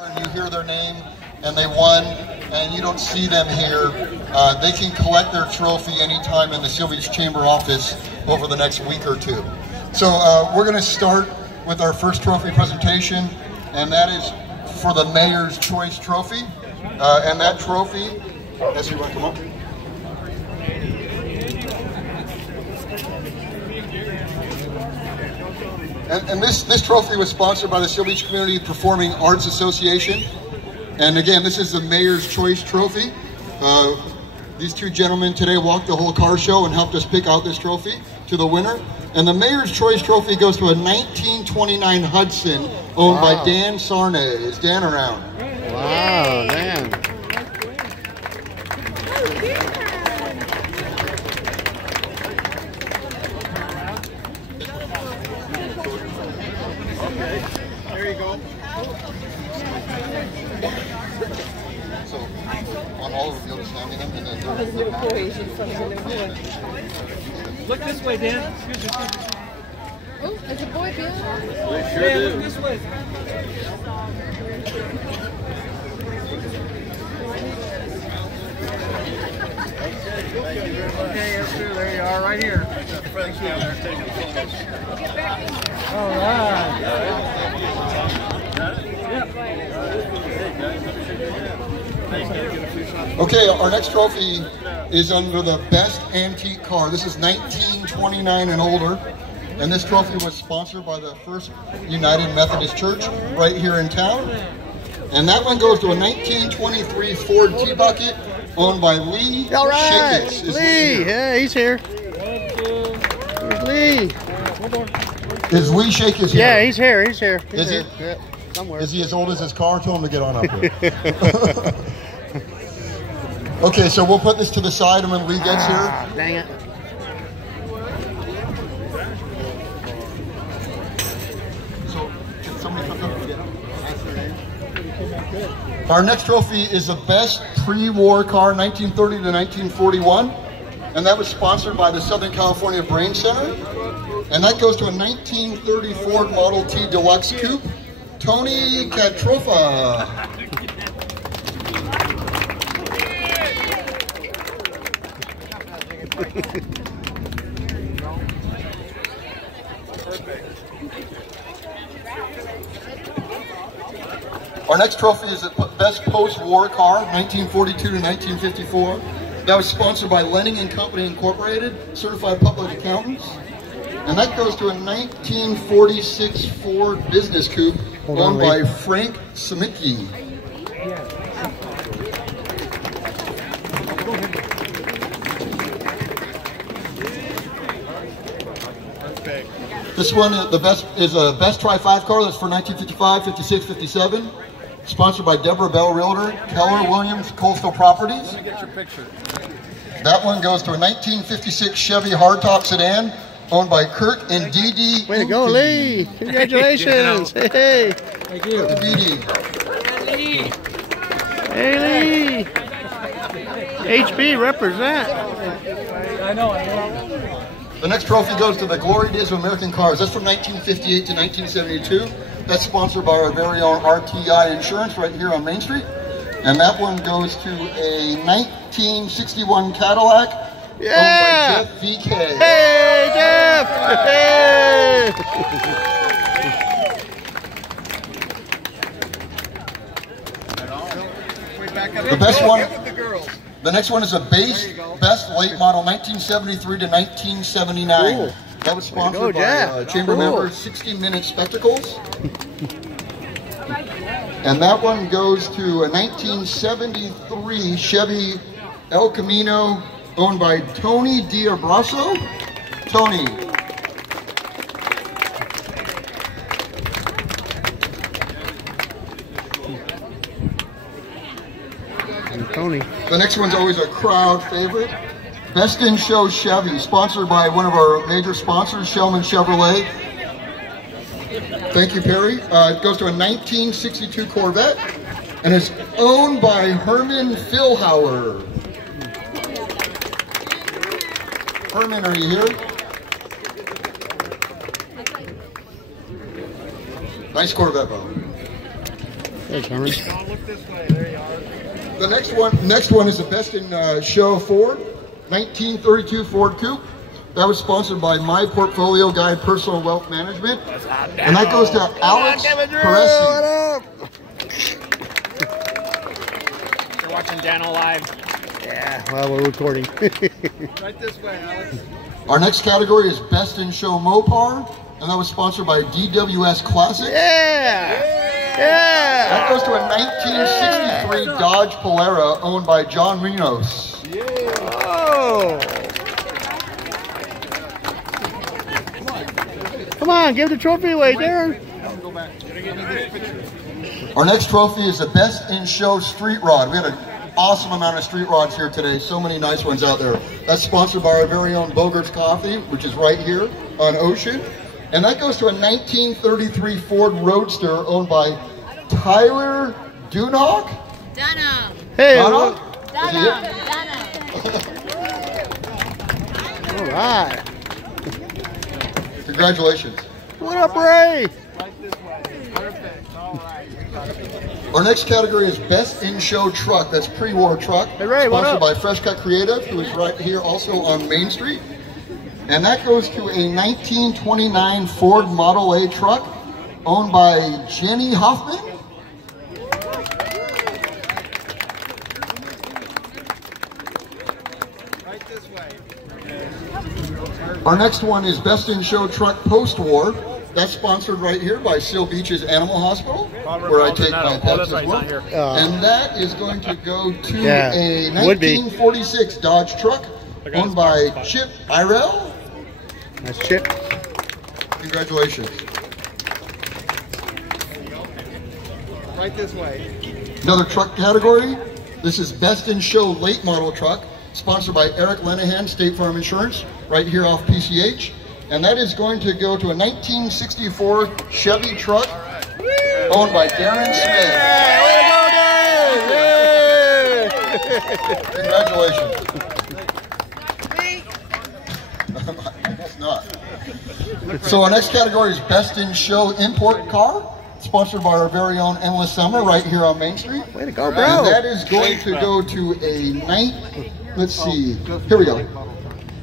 and you hear their name and they won and you don't see them here, they can collect their trophy anytime in the Sylvia's Chamber office over the next week or two. So we're going to start with our first trophy presentation, and that is for the Mayor's Choice Trophy. And that trophy, as you want to come up. And this trophy was sponsored by the Sylvia's Community Performing Arts Association. And again, this is the Mayor's Choice Trophy. These two gentlemen today walked the whole car show and helped us pick out this trophy to the winner. And the Mayor's Choice Trophy goes to a 1929 Hudson owned by Dan Sarne. Is Dan around? Wow, Dan. There you go. So, on all of them, you'll just hand me them and then look this way, Dan. Excuse me. Oh, it's a boy, Bill. Yeah, look this way. Okay, yes, sir. There you are, right here. All right. Okay, our next trophy is under the best antique car. This is 1929 and older, and this trophy was sponsored by the First United Methodist Church right here in town. And that one goes to a 1923 Ford T-Bucket owned by Lee. All right, Shakis. Lee. Yeah, he's here. Here's Lee. Is Lee Shakis here? Yeah, he's here. He's here. Is he? Yeah, somewhere. Is he as old as his car? Tell him to get on up here. Okay, so we'll put this to the side and when Lee gets here. Dang it. So, can somebody put them together? Our next trophy is the best pre-war car, 1930 to 1941. And that was sponsored by the Southern California Brain Center. And that goes to a 1930 Ford Model T Deluxe Coupe, Tony Catrofa. Our next trophy is the best post-war car, 1942 to 1954. That was sponsored by Lenning and Company Incorporated, certified public accountants. And that goes to a 1946 Ford Business Coupe owned by Frank Samicki. This one, the best is a Best Try 5 car. That's for 1955, 56, 57. Sponsored by Deborah Bell Realtor, Keller Williams Coastal Properties. Let me get your picture. That one goes to a 1956 Chevy hardtop sedan owned by Kirk and Dee Dee. Way to go, Lee. Congratulations. Hey. Thank you. Dee Dee. Hey, Lee. HB represent. I know. The next trophy goes to the Glory Days of American Cars. That's from 1958 to 1972. That's sponsored by our very own RTI Insurance right here on Main Street. And that one goes to a 1961 Cadillac owned by Jeff VK. Hey, Jeff! Hey! The best one, the next one is a best late model 1973 to 1979. Cool. That was sponsored by Chamber members, 60 Minute Spectacles. And that one goes to a 1973 Chevy El Camino owned by Tony D'Abrasso. Tony. Tony. The next one's always a crowd favorite. Best in Show Chevy, sponsored by one of our major sponsors, Shellman Chevrolet. Thank you, Perry. It goes to a 1962 Corvette and is owned by Herman Philhauer. Herman, are you here? Nice Corvette, Bo. There's Herman. Look this way. There you are. The next one is the best in show Ford, 1932 Ford Coupe. That was sponsored by My Portfolio Guide Personal Wealth Management. And that goes to Alex Peresi. You're watching Dano live. Yeah, well, we're recording. Right this way, Alex. Our next category is Best in Show Mopar, and that was sponsored by DWS Classic. Yeah! Yeah! That goes to a 1963 Dodge Polara owned by John Minos. Oh! Come on, give the trophy away, Darren. Our next trophy is the Best in Show Street Rod. We had an awesome amount of street rods here today. So many nice ones out there. That's sponsored by our very own Bogert's Coffee, which is right here on Ocean. And that goes to a 1933 Ford Roadster owned by Tyler Dunock. Dano. Hey, Dano? look. Dano. All right. Congratulations. What up, Ray? Right this way. Perfect. All right. Our next category is Best in Show Truck. That's pre-war truck. Hey, Ray, what sponsored up? by Fresh Cut Creative, who is right here also on Main Street. And that goes to a 1929 Ford Model A truck owned by Jenny Hoffman. Right this way. Our next one is Best in Show Truck Post-War. That's sponsored right here by Seal Beach's Animal Hospital, where I take my pets as well. And that is going to go to a 1946 Dodge truck owned by Chip Irell. Nice Chip. Congratulations. Right this way. Another truck category. This is Best in Show Late Model Truck, sponsored by Eric Lenahan, State Farm Insurance, right here off PCH. And that is going to go to a 1964 Chevy truck owned by Darren Smith. Congratulations. I guess not. So our next category is Best in Show Import Car, sponsored by our very own Endless Summer right here on Main Street. Way to go, bro. And that is going to go to a let's see, here we go.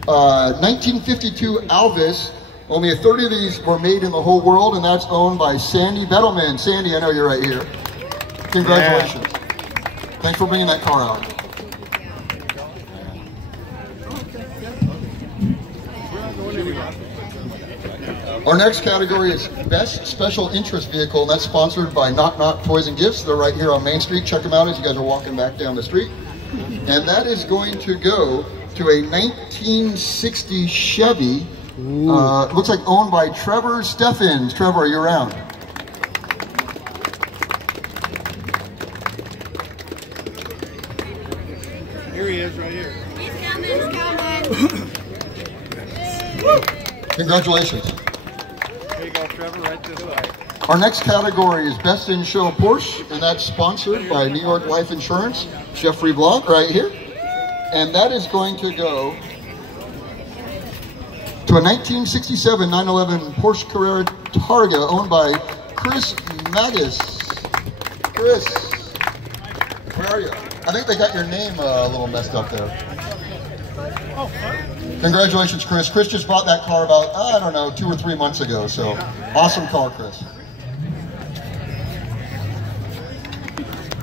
1952 Alvis. Only 30 of these were made in the whole world, and that's owned by Sandy Bettleman. Sandy, I know you're right here. Congratulations. Yeah. Thanks for bringing that car out. Our next category is Best Special Interest Vehicle, and that's sponsored by Knock Knock Toys and Gifts. They're right here on Main Street. Check them out as you guys are walking back down the street. And that is going to go to a 1960 Chevy. Looks like owned by Trevor Steffens. Trevor, are you around? Here he is, right here. He's coming, he's coming. Congratulations. There you go, Trevor, right this way. Our next category is Best in Show Porsche, and that's sponsored by New York Life Insurance, Jeffrey Blanc, right here. And that is going to go to a 1967 911 Porsche Carrera Targa owned by Chris Magus. Chris, where are you? I think they got your name a little messed up there. Congratulations, Chris. Chris just bought that car about, I don't know, 2 or 3 months ago. So awesome car, Chris.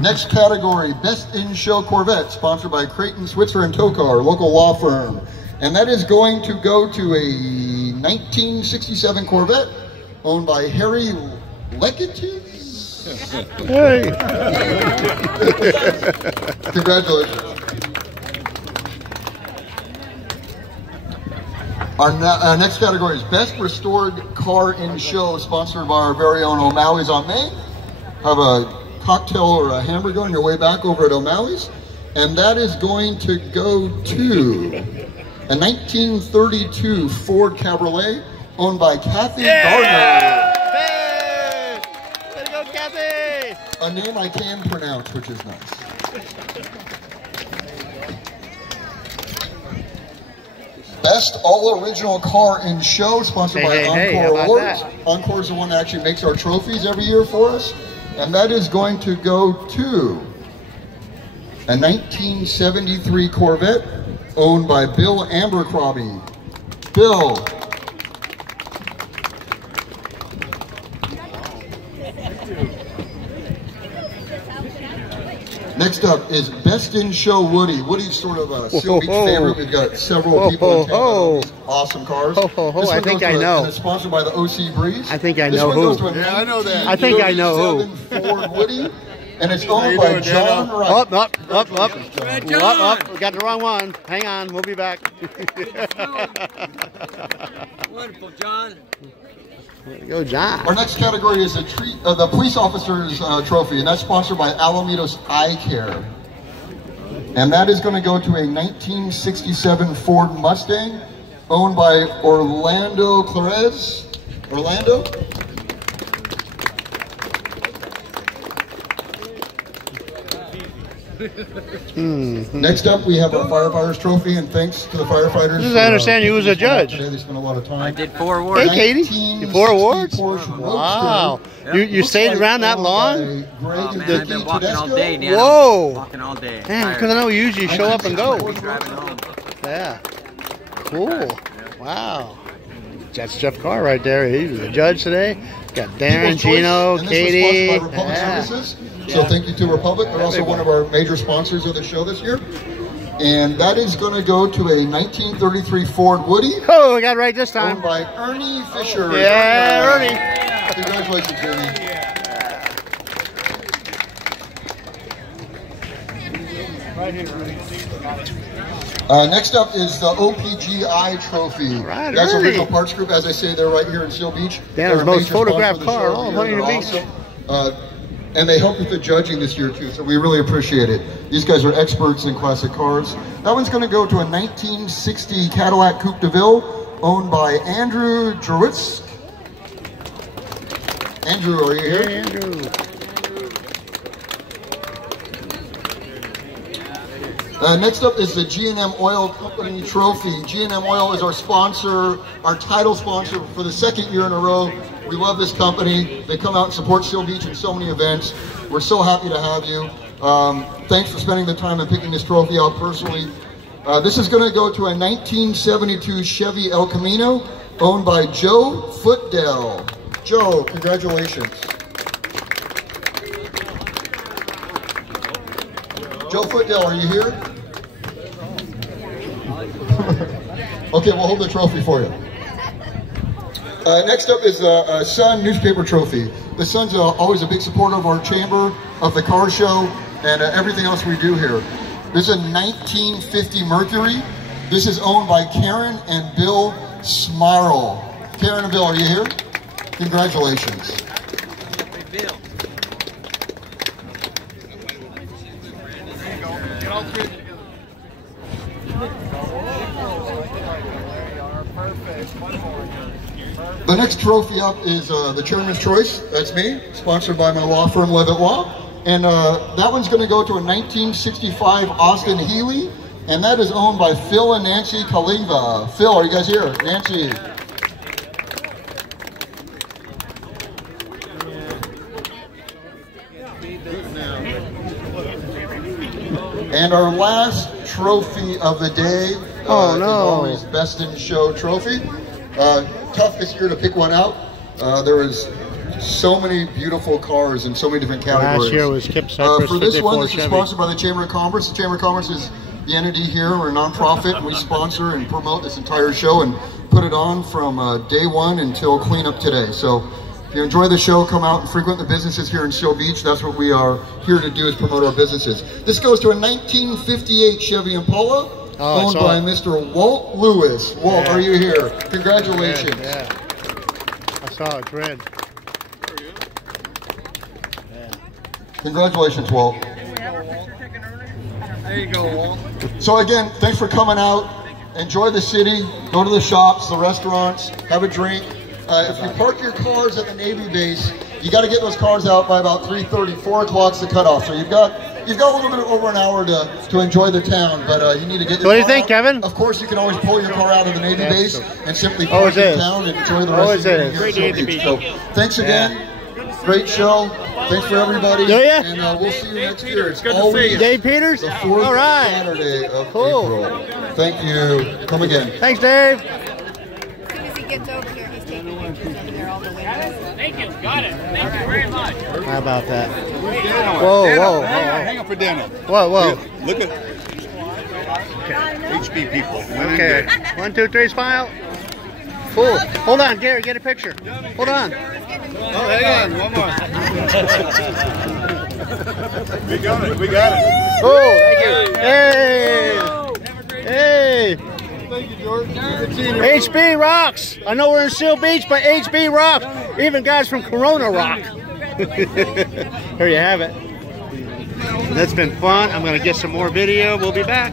Next category, Best in Show Corvette, sponsored by Creighton Switzer and Tokar, local law firm. And that is going to go to a 1967 Corvette owned by Harry Lekitis. Hey. Congratulations. Our next category is Best Restored Car in Show, sponsored by our very own O'Malley's on Main. Have a cocktail or a hamburger on your way back over at O'Malley's. And that is going to go to a 1932 Ford Cabriolet owned by Kathy Gardner. Hey! Way to go, Kathy! A name I can pronounce, which is nice. Best all-original car in show, sponsored by Encore Awards. Encore is the one that actually makes our trophies every year for us. And that is going to go to a 1973 Corvette owned by Bill Abercrombie. Bill. Next up is Best in Show Woody. Woody's sort of a Seal Beach favorite. We've got several people in town on these awesome cars. I think I know. And it's sponsored by the OC Breeze. I think I know who. Yeah, I know that. I think I know who. Ford Woody, and it's owned by John Wright. Up. We got the wrong one. Hang on, we'll be back. Wonderful, John. There you go, John. Our next category is the police officer's trophy, and that's sponsored by Alamitos Eye Care. And that is going to go to a 1967 Ford Mustang owned by Orlando Clares. Orlando? Next up, we have our firefighters trophy, and thanks to the firefighters. I understand you was a judge. Today, they spent a lot of time. I did 4 awards. Hey, Katie, you 4 awards? Wow. You stayed around that long? Oh, man, I've been walking all day, Dano. Whoa. Walking all day. Man, because I know you usually show up and go. Driving home. Yeah. Cool. Wow. That's Jeff Carr right there. He was a judge today. Got Darren, Gino, Katie. So thank you to Republic. They're also one of our major sponsors of the show this year. And that is going to go to a 1933 Ford Woody. Oh, I got it right this time. Owned by Ernie Fisher. Yeah, Ernie. Congratulations, Ernie. Right here, Ernie. Next up is the OPGI trophy. Right, That's Ernie. Original Parts Group. As I say, they're right here in Seal Beach. Dano's most photographed car in all of Huntington Beach. And they helped with the judging this year too, so we really appreciate it. These guys are experts in classic cars. That one's going to go to a 1960 Cadillac Coupe de Ville, owned by Andrew Drewitz. Andrew, are you here? Hey, Andrew. Next up is the G&M Oil Company Trophy. G&M Oil is our sponsor, our title sponsor for the 2nd year in a row. We love this company. They come out and support Seal Beach in so many events. We're so happy to have you. Thanks for spending the time and picking this trophy out personally. This is going to go to a 1972 Chevy El Camino owned by Joe Footdell. Joe, congratulations. Joe Footdell, are you here? Okay, we'll hold the trophy for you. Next up is the Sun newspaper trophy. The Sun's always a big supporter of our chamber, of the car show, and everything else we do here. This is a 1950 Mercury. This is owned by Karen and Bill Smarl. Karen and Bill, are you here? Congratulations. Hey, Bill. Get all 3 together. Perfect. One more. The next trophy up is the Chairman's Choice. That's me, sponsored by my law firm, Levitt Law. And that one's going to go to a 1965 Austin Healey, and that is owned by Phil and Nancy Kaliva. Phil, are you guys here? Nancy. And our last trophy of the day is always Best in Show trophy. Tough this year to pick one out. There was so many beautiful cars in so many different categories. Last year was Kip Cypress for this one, this Chevy. is sponsored by the Chamber of Commerce. The Chamber of Commerce is the entity here. We're a nonprofit, and we sponsor and promote this entire show and put it on from day one until cleanup today. So if you enjoy the show, come out and frequent the businesses here in Seal Beach. That's what we are here to do, is promote our businesses. This goes to a 1958 Chevy Impala, owned by Mr. Walt Lewis. Walt, are you here? Congratulations. Yeah. I saw it, red. Congratulations, Walt. There you go, Walt. So again, thanks for coming out. Enjoy the city, go to the shops, the restaurants, have a drink. If you park your cars at the Navy base, you got to get those cars out by about 3:30, 4 o'clock's the cutoff. So you've got a little bit over an hour to enjoy the town, but you need to get your What do you car think, out. Kevin? Of course, you can always pull your car out of the Navy base and simply park in town and enjoy the rest of the day here in Seal Beach. So thanks again. Great show. Thanks for everybody. Do ya? And we'll see you next year. It's Good to always see you. Dave Peters? the fourth All right. Saturday of Cool. April. Thank you. Come again. Thanks, Dave. As soon as he gets over here, he's taking pictures over there all the windows. Thank you. Got it. Thank you very much. How about that? Dano. Whoa, Dano, whoa, hang on, whoa. hang on for Dano. Whoa, whoa. Look at HB people. Okay. 1, 2, 3, smile. Cool. Hold on, Gary, get a picture. Hold on. Oh, hang on, one more. We got it. We got it. Oh, thank you. Hey. Hey. Thank you, George. Good seeing you. HB rocks. I know we're in Seal Beach, but HB rocks. Even guys from Corona rock. Here you have it. That's been fun. I'm going to get some more video. We'll be back.